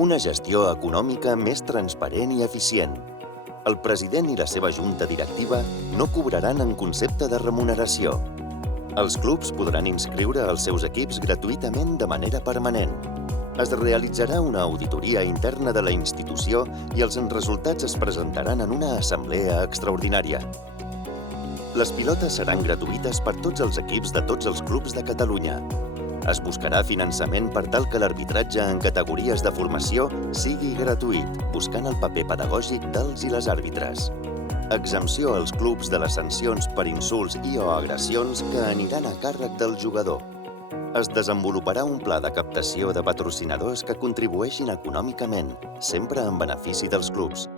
Una gestió econòmica més transparent i eficient. El president i la seva junta directiva no cobraran en concepte de remuneració. Els clubs podran inscriure els seus equips gratuïtament de manera permanent. Es realitzarà una auditoria interna de la institució i els resultats es presentaran en una assemblea extraordinària. Les pilotes seran gratuïtes per tots els equips de tots els clubs de Catalunya. Es buscarà finançament per tal que l'arbitratge en categories de formació sigui gratuït, buscant el paper pedagògic dels i les àrbitres. Exempció als clubs de les sancions per insults i/o agressions que aniran a càrrec del jugador. Es desenvoluparà un pla de captació de patrocinadors que contribueixin econòmicament, sempre en benefici dels clubs.